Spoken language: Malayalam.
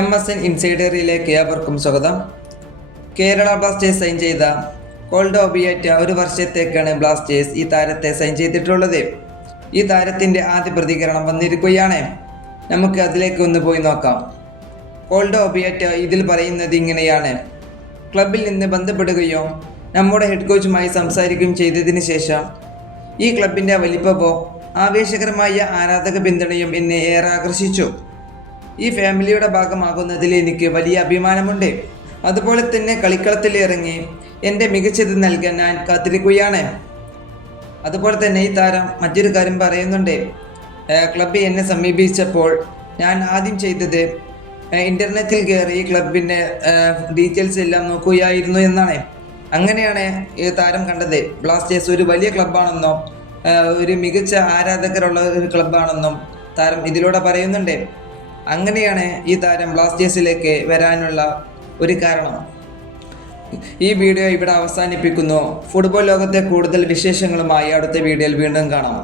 MSN ഇൻസൈഡറിലേക്ക് ഏവർക്കും സ്വാഗതം. കേരള ബ്ലാസ്റ്റേഴ്സ് സൈൻ ചെയ്ത കോൾഡോ ഒബിയാറ്റ ഒരു വർഷത്തേക്കാണ് ബ്ലാസ്റ്റേഴ്സ് ഈ താരത്തെ സൈൻ ചെയ്തിട്ടുള്ളത്. ഈ താരത്തിൻ്റെ ആദ്യ പ്രതികരണം വന്നിരിക്കുകയാണ്. നമുക്ക് അതിലേക്ക് ഒന്ന് പോയി നോക്കാം. കോൾഡോ ഒബിയാറ്റ ഇതിൽ പറയുന്നത് ഇങ്ങനെയാണ്: ക്ലബിൽ നിന്ന് ബന്ധപ്പെടുകയോ നമ്മുടെ ഹെഡ് കോച്ചുമായി സംസാരിക്കുകയും ചെയ്തതിന് ശേഷം ഈ ക്ലബിൻ്റെ വലിപ്പമോ ആവേശകരമായ ആരാധക പിന്തുണയും എന്നെ ഏറെ ആകർഷിച്ചു. ഈ ഫാമിലിയുടെ ഭാഗമാകുന്നതിൽ എനിക്ക് വലിയ അഭിമാനമുണ്ട്. അതുപോലെ തന്നെ കളിക്കളത്തിലിറങ്ങി എൻ്റെ മികച്ചത് നൽകാൻ ഞാൻ കാത്തിരിക്കുകയാണ്. അതുപോലെ തന്നെ ഈ താരം മറ്റൊരു കാര്യം പറയുന്നുണ്ട്. ക്ലബ്ബ് എന്നെ സമീപിച്ചപ്പോൾ ഞാൻ ആദ്യം ചെയ്തത് ഇൻ്റർനെറ്റിൽ കയറി ഈ ക്ലബിൻ്റെ ഡീറ്റെയിൽസ് എല്ലാം നോക്കുകയായിരുന്നു എന്നാണ്. അങ്ങനെയാണ് ഈ താരം കണ്ടത് ബ്ലാസ്റ്റേഴ്സ് ഒരു വലിയ ക്ലബ്ബാണെന്നും ഒരു മികച്ച ആരാധകരുള്ള ഒരു ക്ലബ്ബാണെന്നും താരം ഇതിലൂടെ പറയുന്നുണ്ട്. അങ്ങനെയാണ് ഈ താരം ബ്ലാസ്റ്റേഴ്സിലേക്ക് വരാനുള്ള ഒരു കാരണം. ഈ വീഡിയോ ഇവിടെ അവസാനിപ്പിക്കുന്നു. ഫുട്ബോൾ ലോകത്തെ കൂടുതൽ വിശേഷങ്ങളുമായി അടുത്ത വീഡിയോയിൽ വീണ്ടും കാണാം.